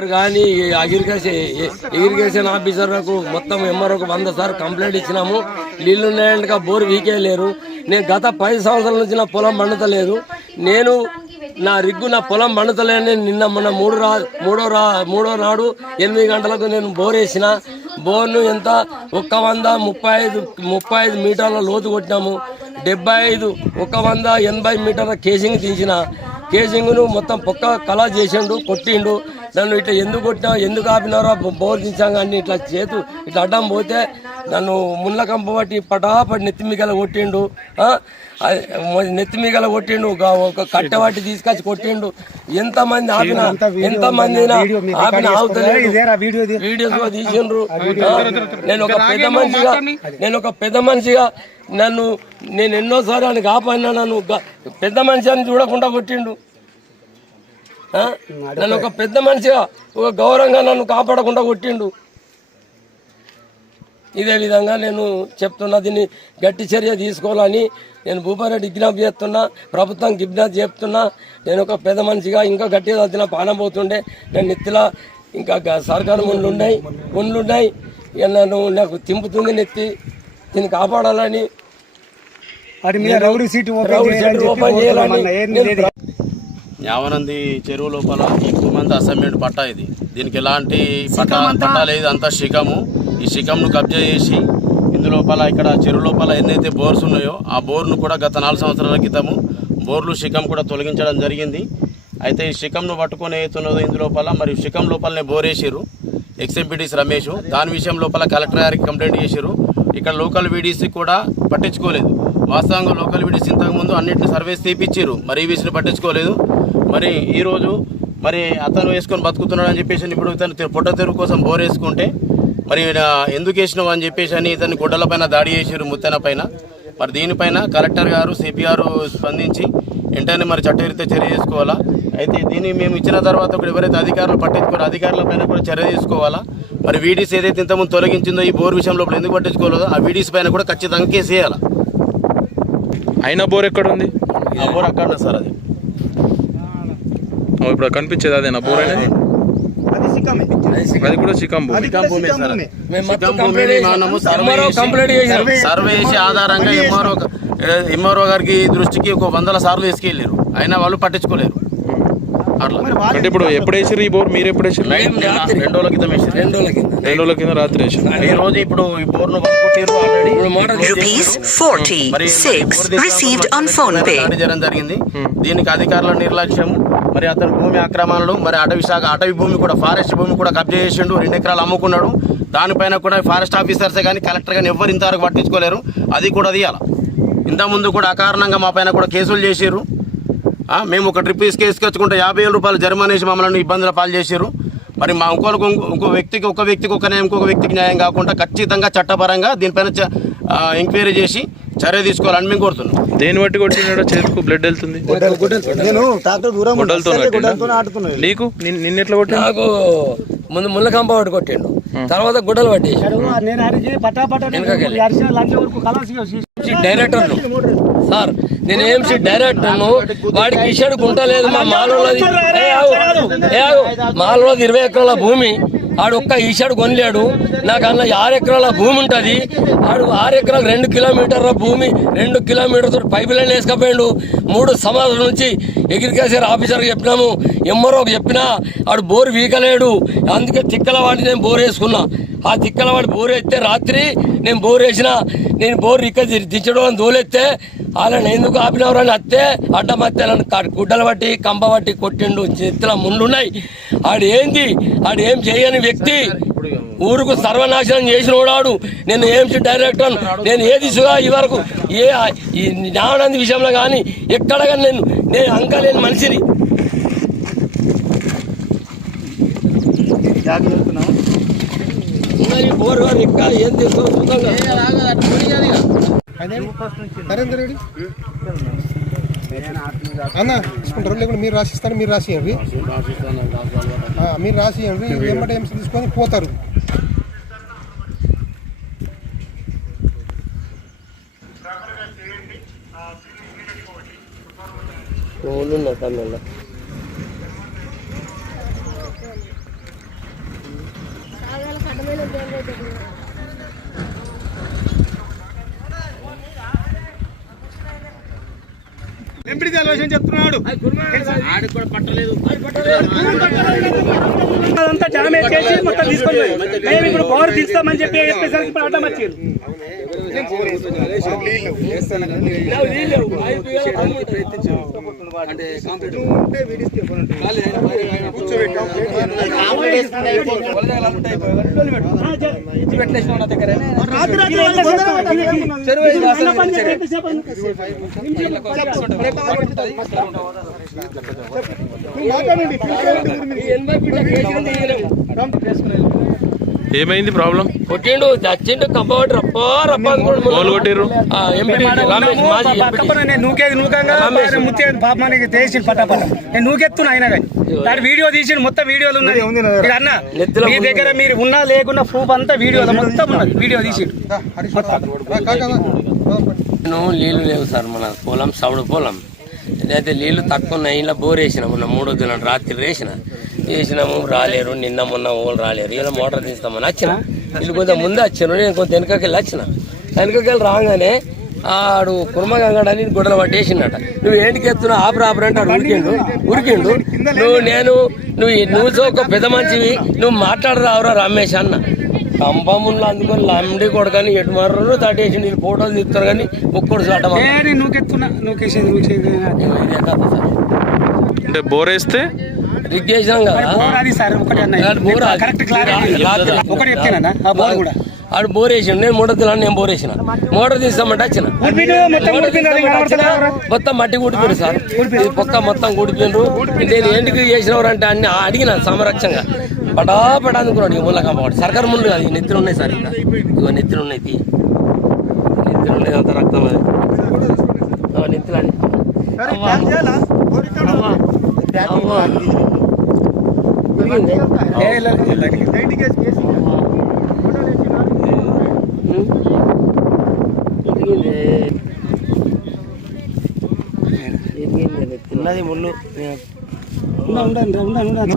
Sir కానీ agriculture irrigation ఆఫీసర్లకు మొత్తం ఎంఆర్ఓకి వంద సార్ కంప్లైంట్ ఇచ్చినాము. నీళ్ళు ఉన్నాయంటగా బోర్ వీకే లేరు. నేను గత పది సంవత్సరాల నుంచి నా పొలం పండుతలేదు. నేను నా రిగ్గు నా పొలం పండుతలేని నిన్న మొన్న మూడు రా మూడో రా మూడో నాడు ఎనిమిది గంటలకు నేను బోర్ వేసిన. బోర్ను ఎంత? ఒక్క వంద ముప్పై ఐదు ముప్పై ఐదు మీటర్ల లోతు కొట్టినాము. డెబ్బై ఐదు ఒక వంద ఎనభై మీటర్ల కేసింగ్ తీసిన. కేసింగ్ను మొత్తం పొక్క కళ చేసిండు కొట్టిండు. నన్ను ఇట్లా ఎందుకు కొట్టినా ఎందుకు ఆపినారో బోర్ దించాం కానీ ఇట్లా చేతు ఇట్లా అడ్డం పోతే నన్ను ముళ్ళ కంప పట్టి పటాపటి నెత్తిమిగల కొట్టిండు నెత్తిమిగల కొట్టిండు ఒక కట్టె పట్టి తీసుకొచ్చి కొట్టిండు. ఎంతమంది ఆపిన ఎంతమంది ఆపిన ఆగుతలేదు. వీడియోస్ తీసిండ్రు. నేను ఒక పెద్ద మనిషిగా నేను ఒక పెద్ద మనిషిగా నన్ను నేను ఎన్నోసార్లు ఆయన కాపాడినా నన్ను పెద్ద మనిషి అని చూడకుండా కొట్టిండు? నన్ను ఒక పెద్ద మనిషిగా ఒక గౌరవంగా నన్ను కాపాడకుండా కొట్టిండు. ఇదే విధంగా నేను చెప్తున్నా దీన్ని గట్టి చర్య తీసుకోవాలని నేను భూపారెడ్డి విజ్ఞప్తి చేస్తున్నా ప్రభుత్వం విజ్ఞప్తి చెప్తున్నా నేను ఒక పెద్ద మనిషిగా ఇంకా గట్టిగా చదివిన పానం పోతుండే. నేను నెత్తిలా ఇంకా సర్కారు ముండ్లు ఉన్నాయి ముండ్లు ఉన్నాయి. ఇక నన్ను నాకు తింపుతుంది నెత్తి. దీన్ని కాపాడాలని రౌడీ సీట్ ఓపెన్ చేయాలని యావనంది చెరువు లోపల ఎక్కువ మంది అసైన్మెంట్ పట్టా ఇది. దీనికి ఎలాంటి పట్టా పట్టా లేదు అంతా శిఖము. ఈ శిఖంను కబ్జా చేసి ఇందు లోపల ఇక్కడ చెరువు లోపల ఎన్నైతే బోర్స్ ఉన్నాయో ఆ బోర్ను కూడా గత నాలుగు సంవత్సరాల క్రితము బోర్లు శిఖం కూడా తొలగించడం జరిగింది. అయితే ఈ శిఖంను పట్టుకొని అవుతున్నదో ఇందు లోపల మరియు శిఖం లోపలనే బోర్ వేసిర్రు ఎక్స్ఎంపీటీస్ రమేష్. దాని విషయం లోపల కలెక్టర్ గారికి కంప్లైంట్ చేసిర్రు. ఇక్కడ లోకల్ వీడీసీ కూడా పట్టించుకోలేదు. వాస్తవంగా లోకల్ వీడీసీ ఇంతకుముందు అన్నింటిని సర్వేస్ తీపిచ్చారు మరి ఈ విషయం పట్టించుకోలేదు. మరి ఈరోజు మరి అతను వేసుకొని బతుకుతున్నాడు అని చెప్పేసి ఇప్పుడు ఇతను పొట్ట తెరువు కోసం బోర్ వేసుకుంటే మరి ఎందుకు వేసినావు అని చెప్పేసి అని ఇతని గుడ్డల పైన దాడి చేసారు ముత్తెన పైన. మరి దీనిపైన కలెక్టర్ గారు సిపి గారు స్పందించి వెంటనే మరి చట్టరీత్యా చర్య చేసుకోవాలా అయితే దీన్ని మేము ఇచ్చిన తర్వాత కూడా ఎవరైతే అధికారులు పట్టించుకోరో అధికారుల పైన కూడా చర్య తీసుకోవాలా? మరి వీడీస్ ఏదైతే ఇంతకుముందు తొలగించిందో ఈ బోర్ విషయంలో ఇప్పుడు ఎందుకు పట్టించుకోలేదో ఆ వీడీస్ పైన కూడా ఖచ్చితంగా కేసు వేయాలి? అయినా బోర్ ఎక్కడ ఉంది ఆ బోర్ అక్కడ సార్ అది. ఇప్పుడు కనిపించేది అదేనా? బోర్ అనేది అది కూడా చికం సర్వే చేసి- కంప్లీట్ చేసినాం. సర్వే చేసి ఆధారంగా ఎంఆర్ఓ ఎంఆర్ఓ గారికి దృష్టికి ఒక వందల సార్లు తీసుకెళ్ళారు. అయినా వాళ్ళు పట్టించుకోలేరు. అట్లా. అంటే ఇప్పుడు ఎప్పుడు వేసారు ఈ బోర్? మీరు ఎప్పుడు వేసారు రెండు రోజుల క్రితం వేసారు రెండు రోజుల కింద రెండు రోజుల కింద రాత్రి వేసారు ఈ రోజు ఇప్పుడు ఈ బోర్ను కొనుక్కొట్టారు ఆల్రెడీ ఇప్పుడు motor Rupees 46 received on phone pay. దాడి చేయడం జరిగింది. దీనికి అధికారుల నిర్లక్ష్యం మరి అతను భూమి ఆక్రమణలు మరి అటవీ శాఖ అటవీ భూమి కూడా ఫారెస్ట్ భూమి కూడా కబ్జా చేసిండు రెండు ఎకరాలు అమ్ముకున్నాడు. దానిపైన కూడా ఫారెస్ట్ ఆఫీసర్సే కానీ కలెక్టర్ కానీ ఎవ్వరు ఇంతవరకు పట్టించుకోలేరు. అది కూడా తీయాల. ఇంత ముందు కూడా అకారణంగా మా పైన కూడా కేసులు చేసిర్రు. ఆ, మేము ఒక ట్రిప్ తీసుకెచ్చుకుంటే యాభై వేల రూపాయలు జరిమానా వేసి మమ్మల్ని ఇబ్బందుల పాలు చేసిర్రు. మరి మా ఇంకోరికి ఇంకో- ఇంకో వ్యక్తికి ఒక వ్యక్తికి ఒక న్యాయం ఇంకొక వ్యక్తికి న్యాయం కాకుండా ఖచ్చితంగా చట్టపరంగా దీనిపైన ఎంక్వైరీ చేసి చర్య తీసుకోవాలని మేము కోరుతున్నాం. దేని బట్టి కొట్టినాడో చేతికు బ్లడ్ వెళ్తుంది. నీకు? నిన్- నిన్నెట్లా కొట్టినా నాకు ముందు ముళ్ళ కంప పట్టి కొట్టిండు తర్వాత గుడ్డలు పట్టి నేను అరిచి పట్టా పట్టా వెనకకెళ్ళి. అరిచిన లంచ్ వరకు కలాసి డైరెక్టర్ సార్ నేను ఏం డైరెక్టర్ వాడికి ఇచ్చాడు గుంట లేదు మా మాలోది మాలోది ఇరవై ఎకరాల భూమి ఆడు ఒక్క ఈశాడు కొనలేడు. నాకు అన్న ఆరు ఎకరాల భూమి ఉంటుంది. ఆడు ఆరు ఎకరాలు రెండు కిలోమీటర్ల భూమి రెండు కిలోమీటర్ల పైప్ లైన్ వేసుకపోయాడు. మూడు సంవత్సరాల నుంచి అగ్రికల్చర్ ఆఫీసర్కి చెప్పినాము. ఎంఆర్ఓకి చెప్పినా ఆడు బోర్ వీకలేడు. అందుకే తిక్కల వాడి నేను బోర్ వేసుకున్నా. ఆ తిక్కల వాడి బోర్ ఎత్తే రాత్రి నేను బోర్ వేసిన నేను బోర్ ఇక్క దించడం అని దోలెత్తే వాళ్ళని ఎందుకు ఆపినవరని అత్తే అడ్డమత్తే నన్ను క- గుడ్డలు బట్టి కంప బట్టి కొట్టిండు. చేతిలో ముండున్నాయి ఆడు ఏంది? ఆడు ఏం చేయని వ్యక్తి? ఊరుకు సర్వనాశనం చేసిన వాడు నేను ఏం డైరెక్టర్ నేను ఏ దిశగా ఈ వరకు ఏ ఈ విషయంలో కానీ ఎక్కడ కానీ నేను నేను అంకలేని మనిషిని. బోర్ వారు ఎక్క ఏం తీసుకో చూద్దాం నరేందర్ రెడ్డి? అన్న తీసుకుంటారు. లేకుంటే మీరు రాసిస్తారు మీరు రాసియండి. మీరు రాసియండి. వెంబడి ఎంసీ తీసుకొని పోతారు. తమిళ ఎంపీడీ తెలియజేసి చెప్తున్నాడు. అదంతా డ్యామేజ్ చేసి మొత్తం తీసుకొని. మేము ఇప్పుడు బోర్ తీస్తామని చెప్పి చెప్పేసరికి ఇప్పుడు అడ్డం వచ్చారు అంటే కంప్లీట్ ఉంటే వీడిస్తే ఖాళీ అయిన కూర్చోబెట్టి పెట్టలేసిన నా దగ్గర మాట్లాడండి ఏమైంది ప్రాబ్లం? కొట్టిండు చచ్చిండు కప్పబట్టి రప్ప రప్ప గోల్ నేను నూకేది నూకంగా ముత్తే పాపమానికి తేసి పట్టాపట్ట నేను నూకెత్తున్నా అయినా కానీ. దాని వీడియో తీసి మొత్తం వీడియోలు ఉన్నాయి. అన్న మీ దగ్గర మీరు ఉన్నా లేకున్నా ప్రూఫ్ అంతా వీడియోలో మొత్తం ఉన్నది. వీడియో తీసి నీళ్ళు లేవు సార్ మన పొలం సౌడు పొలం. ఇదైతే నీళ్ళు తక్కువ ఉన్నాయి ఇలా బోర్ వేసిన మొన్న మూడో దినం రాత్రి వేసిన. వేసినాము రాలేరు నిన్న మొన్న ఓళ్ళు రాలేరు. ఇలా మోటార్ తీస్తామని వచ్చిన. వీళ్ళు కొంచెం ముందే వచ్చాను నేను కొంత వెనకకి వెళ్ళి వచ్చిన. వెనకకి వెళ్ళి రాగానే ఆడు కుర్మగంగడని గొడవలు పట్టేసిండట. నువ్వు ఏంటికి ఎత్తున్నా? ఆపరు ఆపరు అంటే ఆడు ఉరికిండు ఉరికిండు. నువ్వు నేను నువ్వు నువ్వు ఒక పెద్ద మంచివి నువ్వు మాట్లాడరావురా రమేష్ అన్న. కంపముల్లో అందుకొని లండి కొడకని ఎటు మర్రు తటేసి నీళ్ళు ఫోటోలు తీస్తారు కానీ నూకేసేది నూకేసేది. అంటే బోర్ వేస్తే రిగ్ చేసినాం కదా? బోర్. కరెక్ట్. ఒకటి చెప్తానన్నా ఆ కూడా. ఆడు బోర్ వేసిన నేను మోటార్ తిన్నాను నేను బోర్ వేసిన. మోటార్ తీస్తామంటే వచ్చిన. మొత్తం మట్టి కూడిపోయారు సార్. ఇది పొక్క మొత్తం కూడిపోయినరు నేను ఎందుకు చేసినవారు అంటే అన్ని అడిగిన సమరక్షంగా. పటా పటా అనుకున్నాడు ఇక ముళ్ళ కంపవాడు సర్కారు ముళ్ళు కాదు ఈ నెత్తులు ఉన్నాయి సార్ ఇంకా. ఇగో నెత్తులు ఉన్నాయి తీ. నెత్తులు ఉన్నాయి అంత రక్తం అది. ఆ, నెత్తులు అని అవ్వా. అవ్వా. అవ్వా. ఉరిగింది. ఉం? ఉరిగింది. ఉరిగింది నెత్తులు. ఉన్నది ముళ్ళు ఉండండి ఉండండి ఉండండి